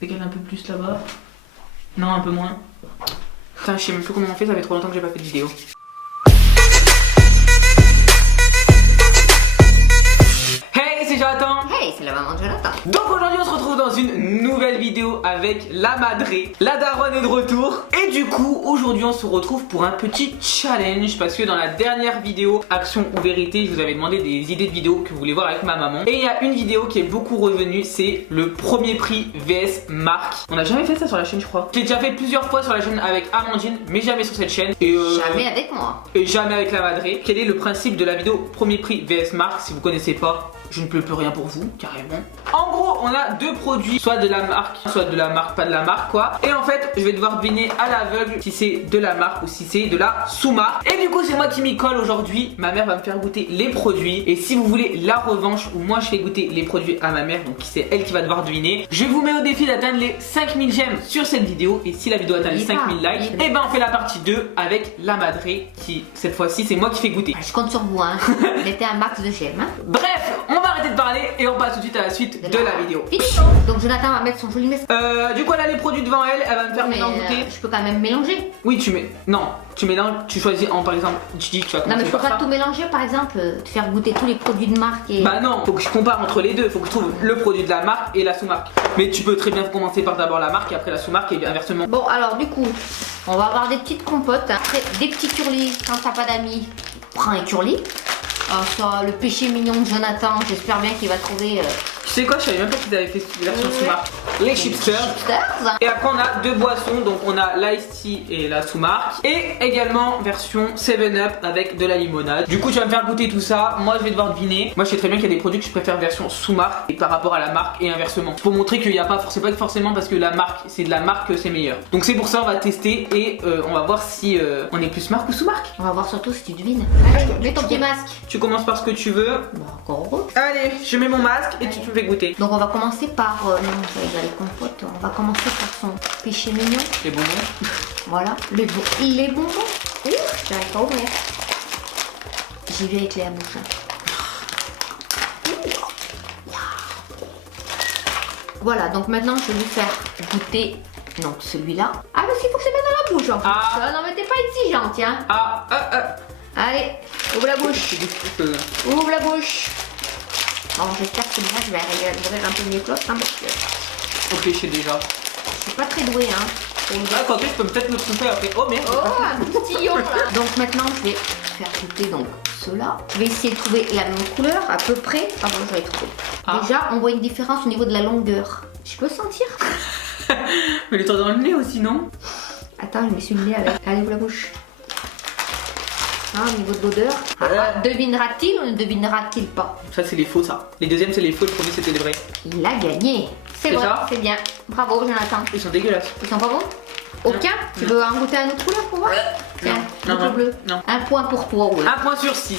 Regarde un peu plus là-bas. Non, un peu moins. Putain, je sais même plus comment on fait, ça fait trop longtemps que j'ai pas fait de vidéo. Hey, c'est Jonathan. Hey, c'est la maman de Jonathan. Donc aujourd'hui on se retrouve dans une nouvelle vidéo avec la Madré. La daronne est de retour. Et du coup aujourd'hui on se retrouve pour un petit challenge. Parce que dans la dernière vidéo Action ou Vérité, je vous avais demandé des idées de vidéos que vous voulez voir avec ma maman. Et il y a une vidéo qui est beaucoup revenue, c'est le premier prix VS marque. On n'a jamais fait ça sur la chaîne, je crois. J'ai déjà fait plusieurs fois sur la chaîne avec Amandine, mais jamais sur cette chaîne. Et Jamais avec moi. Et jamais avec la Madré. Quel est le principe de la vidéo premier prix VS marque? Si vous connaissez pas, je ne peux plus rien pour vous, carrément. En gros, on a deux produits, soit de la marque, soit de la marque, pas de la marque, quoi. Et en fait, je vais devoir deviner à l'aveugle si c'est de la marque ou si c'est de la sous-marque. Et du coup, c'est moi qui m'y colle aujourd'hui. Ma mère va me faire goûter les produits. Et si vous voulez la revanche où moi je fais goûter les produits à ma mère, donc c'est elle qui va devoir deviner, je vous mets au défi d'atteindre les 5000 j'aime sur cette vidéo. Et si la vidéo atteint les 5000 likes, et ben on fait la partie 2 avec la Madré qui, cette fois-ci, c'est moi qui fais goûter. Je compte sur vous, hein. Mettez un max de j'aime, hein. Bref, on va arrêter de parler et on passe tout de suite à la suite de la vidéo. Donc Jonathan va mettre son joli message. Du coup elle a les produits devant elle, elle va me faire maintenant goûter. Je peux quand même mélanger. Oui tu mets, non, tu mélanges, tu choisis en par exemple, tu dis que tu vas commencer Non mais je peux par pas ça. tout mélanger par exemple, te faire goûter tous les produits de marque et... Bah non, faut que je compare entre les deux, faut que je trouve le produit de la marque et la sous-marque. Mais tu peux très bien commencer par d'abord la marque et après la sous-marque et inversement. Bon alors du coup, on va avoir des petites compotes, hein. Après des petits curlis, quand t'as pas d'amis, prends un curly. Ça, le péché mignon de Jonathan, j'espère bien qu'il va trouver... Tu sais quoi, je savais même pas qu'ils avaient fait cette version sous-marque. Les chipsters. Et après on a deux boissons, donc on a l'ice tea et la sous-marque. Et également version 7-up avec de la limonade. Du coup tu vas me faire goûter tout ça, moi je vais devoir deviner. Moi je sais très bien qu'il y a des produits que je préfère version sous-marque et par rapport à la marque et inversement. Pour montrer qu'il n'y a pas forcément parce que la marque, c'est de la marque que c'est meilleur. Donc c'est pour ça on va tester et on va voir si on est plus marque ou sous-marque. On va voir surtout si tu devines. Allez, mets ton petit masque. Tu commences par ce que tu veux. Bon, encore. Allez, je mets mon masque et tu me fais goûter. Donc on va commencer par... non, j'allais dire les compotes. On va commencer par son péché mignon. Les bonbons. Voilà, les bonbons. Ouf, j'arrive pas à ouvrir. J'y vais avec les bouche. Voilà, donc maintenant je vais lui faire goûter donc celui-là. Ah parce qu'il faut que je le mette dans la bouche en fait. Ah. Non mais t'es pas exigeante, tiens. Allez, ouvre la bouche. Ouvre la bouche. Bon, j'espère que celui-là je vais ouvrir un peu mieux que l'autre, hein, parce que Ok, je sais déjà. je suis pas très douée, hein. Ah, quand je peux peut-être me tromper après. Oh merde. Oh, un postillon là. Donc maintenant je vais faire goûter donc ceux-là. Je vais essayer de trouver la même couleur à peu près. Ah bon, je vais trouver. Ah. Déjà, on voit une différence au niveau de la longueur. Je peux sentir? Mais les toi dans le nez aussi, non? Attends, je me suis le nez avec. Allez, ouvre la bouche. Ah, au niveau de l'odeur. Devinera-t-il ou ne devinera-t-il pas? Ça, c'est les faux, ça. Les deuxièmes, c'est les faux. Le premier, c'était les vrais. Il a gagné. C'est vrai, ça c'est bien. Bravo, Jonathan. Ils sont dégueulasses. Ils sont pas bons? Aucun? Tu veux en goûter un autre couleur pour voir? Tiens, Non, le non, bleu. non. Un point pour toi, ouais. 1 point sur 6.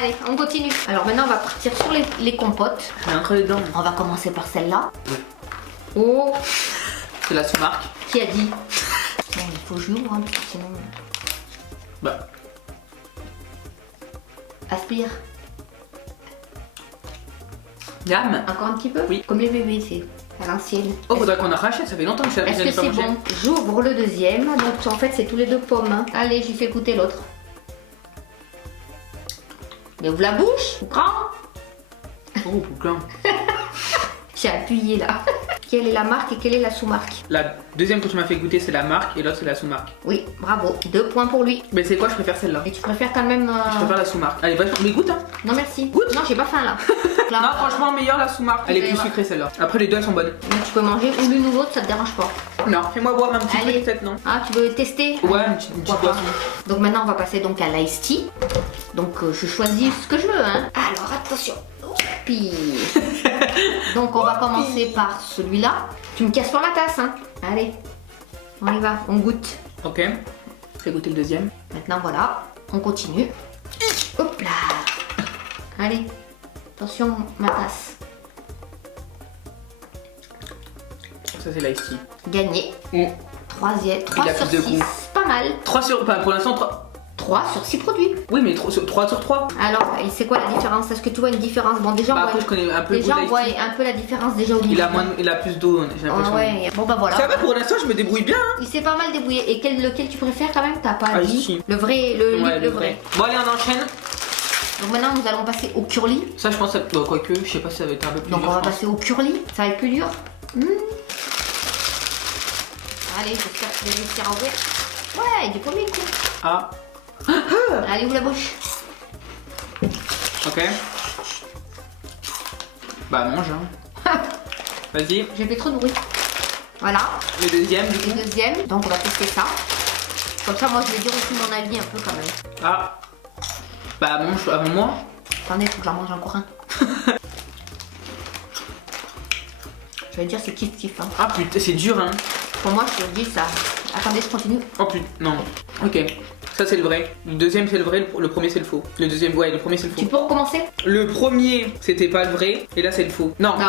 Allez, on continue. Alors maintenant, on va partir sur les compotes. Il y a un creux dedans. On va commencer par celle-là. Oui. Oh, C'est la sous-marque. qui a dit? Bon, il faut que je l'ouvre, hein, parce que sinon... Bah. Aspire. Gamme. Encore un petit peu? Oui. Comme les bébés, c'est à l'ancienne. Oh, faudrait qu'on en rachète. Ça fait longtemps que je Est-ce que c'est bon? J'ouvre le deuxième. Donc en fait, c'est tous les deux pommes, hein. Allez, j'y fais goûter l'autre. Mais ouvre la bouche, grand. Oh, bouclin. J'ai appuyé là. Quelle est la marque et quelle est la sous-marque? La deuxième que tu m'as fait goûter, c'est la marque et l'autre, c'est la sous-marque. Oui, bravo. 2 points pour lui. Mais c'est quoi? Je préfère celle-là. Et tu préfères quand même... Je préfère la sous-marque. Allez, vas-y, mais goûte, hein. Non, merci. Goûte. Non, j'ai pas faim là. Là, Non, franchement, meilleure la sous-marque. Elle est plus Ouais. sucrée, celle-là. Après, les deux, elles sont bonnes. donc, tu peux manger ou l'une ou l'autre, ça te dérange pas. Non, fais-moi boire un petit Allez. peu, peut-être, non? Ah, tu veux tester? Ouais, une petite Pourquoi boisson. pas. Donc maintenant, on va passer donc à l'ice tea. Donc je choisis ce que je veux, hein. Alors attention. Puis. Donc on va commencer par celui-là. Tu me casses pas ma tasse, hein. Allez, on y va, on goûte. Ok. Fais goûter le deuxième. Maintenant voilà, on continue. Hop là. Allez, attention ma tasse. Ça, c'est l'ice tea. Gagné. Mm. Troisième, 3 Il a sur plus de 6. goût. Pas mal. 3 sur. Enfin, pour l'instant, 3 sur 6 produits. Oui, mais 3 sur 3. Alors, c'est quoi la différence? Est-ce que tu vois une différence? Bon, déjà, Bah, après, je connais un peu déjà le on goût voit d'Ice Tea. un peu la différence déjà au niveau. Il a plus d'eau, j'ai l'impression. Ah ouais, bon bah voilà. Ça va, pour l'instant, je me débrouille bien. Hein. Il s'est pas mal débrouillé. Et lequel tu préfères quand même? T'as pas Ice dit. Tea. Le vrai, Ouais, le vrai. Bon, allez, on enchaîne. Donc maintenant, nous allons passer au curly. Ça, je pense, quoique, je sais pas si ça va être un peu plus Donc dur, on va je pense. passer au curly. Ça va être plus dur. Allez, j'espère que tu vas réussir à ouvrir. Ouais, du premier coup. Ah, Allez, ouvre la bouche. ok. Bah, mange, hein. Vas-y, J'ai fait trop de bruit. Voilà, le deuxième, du coup. le deuxième. Donc on va tester ça. Comme ça, moi je vais dire aussi mon avis un peu quand même. Ah, bah, mange avant moi. Attendez, faut que j'en mange encore un. Je vais dire c'est kiff hein. Ah, putain, c'est dur, hein. Pour moi, je te dis ça. Attendez, je continue. Oh, putain, non. Ok, ça, c'est le vrai. Le deuxième, c'est le vrai, le premier, c'est le faux. Le deuxième, ouais, le premier, c'est le Tu faux. peux recommencer? Le premier, c'était pas le vrai, et là, c'est le faux. Non, Non.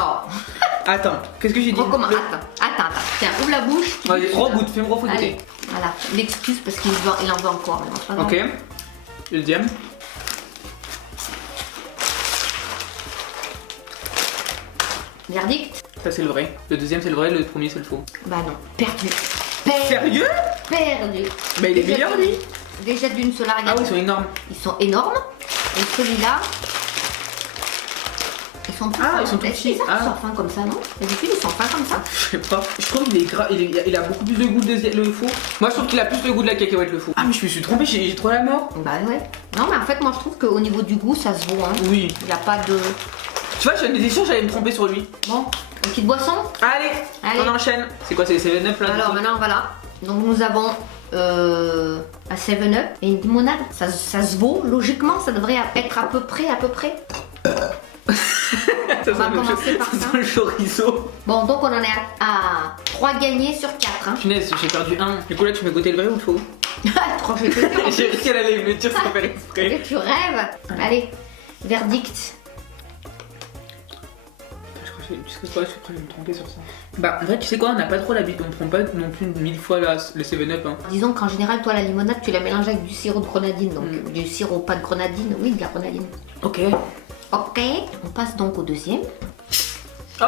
attends, qu'est-ce que j'ai dit? Recommence. Attends. Tiens, ouvre la bouche. tu Allez, goûtes. regoute, fais-moi Allez, goûter. voilà. L'excuse parce qu'il en veut encore. Non, c'est pas grave. Ok, le deuxième. Verdict? Ça, c'est le vrai. Le deuxième, c'est le vrai, le premier, c'est le faux. Bah non. Perdu. Sérieux? Perdu. Bah, il est Déjà meilleur, lui. Déjà d'une seule Ah oui, ils sont énormes. Ils sont énormes. Et celui-là, ils sont tout Ah, fins. ils sont tout Est-ce petits. qu'ils Ah. sont fins comme ça, non? D'habitude, ils sont fins comme ça. Je sais pas. Je trouve qu'il est gras, il a beaucoup plus de goût le faux. Moi, je trouve qu'il a plus le goût de la cacahuète, le faux. Ah, mais je me suis trompé, j'ai trop la mort. Bah ouais. Non, mais en fait, moi, je trouve qu'au niveau du goût, ça se vaut. Hein. Oui. Il n'y a pas de... Tu vois, j'ai une édition, j'allais me tromper sur lui. Bon, une petite boisson. Allez, Allez. on enchaîne. C'est quoi, c'est les 7-Up là? Alors maintenant, voilà. Donc nous avons un 7-Up et une limonade. Ça se vaut. Logiquement, ça devrait être à peu près. Ça On va commencer par ça. sent le chorizo. Bon, donc on en est à 3 gagnés sur 4. Hein. Punaise, j'ai perdu un. Du coup, là, tu m'as goûté le vrai ou le faux? 3, je vais te dire. J'ai cru qu'elle allait me le dire sans faire exprès. Et tu rêves. Allez, verdict. Je sais quoi, je suis prêt à me tromper sur ça. Bah, en vrai, tu sais quoi, on n'a pas trop l'habitude, on prend pas non plus 1000 fois le 7-Up. Hein. Disons qu'en général, toi, la limonade, tu la mélanges avec du sirop de grenadine. Donc du sirop, pas de grenadine. Oui, de la grenadine. Ok. Ok, on passe donc au deuxième. Oh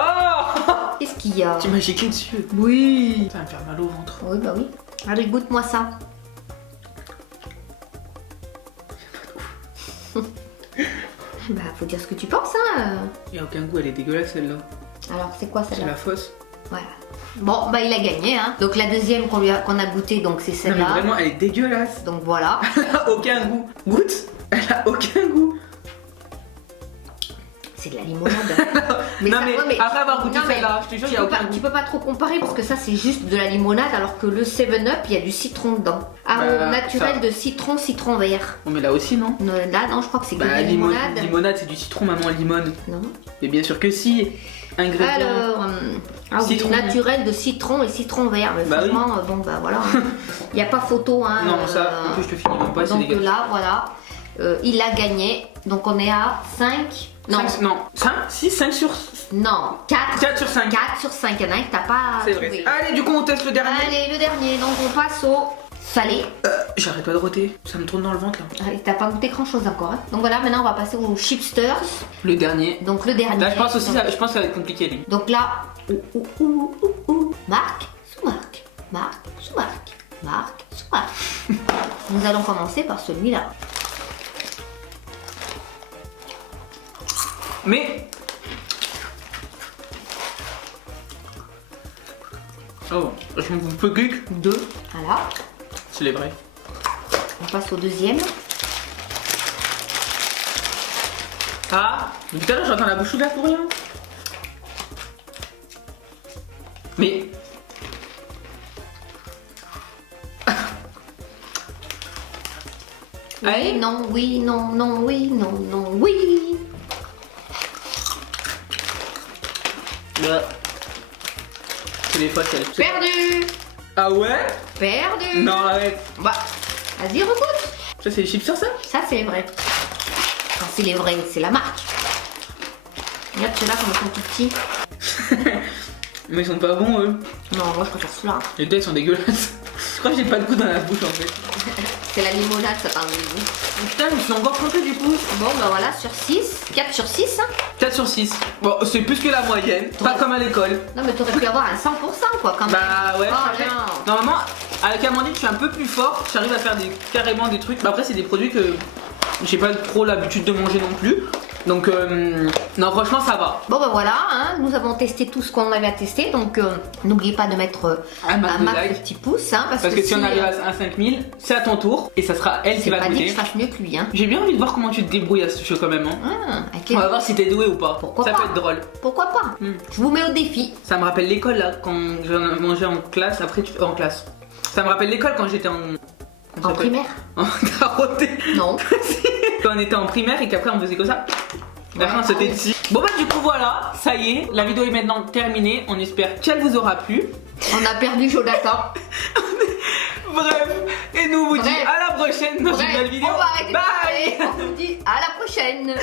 Qu'est-ce qu'il y a? Tu m'as chiqué dessus. Oui. Ça va me faire mal au ventre. Oui, bah oui. Allez, goûte-moi ça. Bah, faut dire ce que tu penses, hein. Il y a aucun goût, elle est dégueulasse celle-là. Alors, c'est quoi C'est celle-là? la fausse. Voilà. Bon, bah, il a gagné, hein. Donc, la deuxième qu'on a goûtée, donc c'est Non, mais celle-là. vraiment, elle est dégueulasse. Donc, voilà. Elle a aucun goût. Goûte. Elle a aucun goût. C'est de la limonade. Non, ça- mais ouais, après avoir goûté non, mais celle-là, je te jure, il y tu a peux pas- aucun goût. Tu peux pas trop comparer parce que ça, c'est juste de la limonade, alors que le 7-Up, il y a du citron dedans. Arôme Bah, naturel ça. de citron vert. Oh, mais là aussi, non? Là, non, je crois que c'est que de Bah, la limonade. limonade, c'est du citron, maman, limone. Non. Mais bien sûr que si. Ingrédients. Alors, ah oui, Citron. naturel de citron et citron vert. Mais Bah oui. franchement, bon, bah voilà. hein. Il n'y a pas photo. Hein, Non, ça, en plus, je te finis même pas, c'est donc dégueulasse. là, voilà. Il a gagné. Donc on est à 5. Non, 5, 6, 5 sur... non, 4. 4 sur 5. 4 sur 5. Il y en a un que t'as pas C'est trouvé. vrai. Allez, du coup, on teste le dernier. Allez, le dernier. Donc on passe au salé. J'arrête pas de roter. Ça me tourne dans le ventre, là. Allez, t'as pas goûté grand chose encore. Hein. Donc voilà, maintenant on va passer aux chipsters. Le dernier. Donc le dernier. Là, je pense aussi, Donc, je pense que ça va être compliqué, lui. donc là, marque sous marque, marque sous marque, marque sous marque. Nous allons commencer par celui-là. Mais... Oh, je me peux que 2. Voilà. c'est les vrais. On passe au deuxième. Ah, depuis tout à l'heure, j'entends la bouche ouverte pour rien. Mais... Allez. Oui, non, oui, non, non, oui, non, non, oui. Là. C'est les fausses, elles. Perdu. Ah ouais? Perdu. Non, arrête. Bah, vas-y, recoute. Ça, c'est les chips sur ça? Ça, c'est les vrais. Enfin, c'est les vrais, c'est la marque. Regarde ceux-là, comme ils sont tout petits. Mais ils sont pas bons, eux. Non, moi, je préfère ceux-là. Les deux, ils sont dégueulasses. Je crois que j'ai pas de goût dans la bouche, en fait. C'est la limonade, ça parle de vous. Putain, je me suis encore trompée du coup. Bon, bah voilà, sur 6. 4 sur 6. 4 sur 6. Bon, c'est plus que la moyenne. Pas comme à l'école. Non, mais t'aurais pu avoir un 100% quoi, quand même. Bah ouais, Oh, après, non. normalement, avec Amandine, je suis un peu plus fort. J'arrive à faire carrément des trucs. Bah après, c'est des produits que j'ai pas trop l'habitude de manger non plus. Donc, non, franchement, ça va. Bon, bah voilà, hein, nous avons testé tout ce qu'on avait à tester. Donc, n'oubliez pas de mettre Un max de max like. de petits pouces. Hein, Parce que si on arrive à 5000, c'est à ton tour. Et ça sera elle qui c'est va pas dit que goûter. je fasse mieux que lui. Hein. J'ai bien envie de voir comment tu te débrouilles à ce jeu quand même. Hein. Avec les- On va voir si t'es doué ou pas. Pourquoi ça pas. peut être drôle. Pourquoi pas Je vous mets au défi. Ça me rappelle l'école là, quand je mangeais en classe. Après, en classe. Ça me rappelle l'école quand j'étais en. En primaire En carotté. Non. Quand on était en primaire et qu'après on faisait comme ça. La fin Ouais. c'était dessus. Bon bah du coup voilà, ça y est, la vidéo est maintenant terminée. On espère qu'elle vous aura plu. On a perdu Jonathan. Bref, et nous on vous dit Bref. à la prochaine dans une Bref, nouvelle vidéo. on va arrêter de Bye. parler. On vous dit à la prochaine.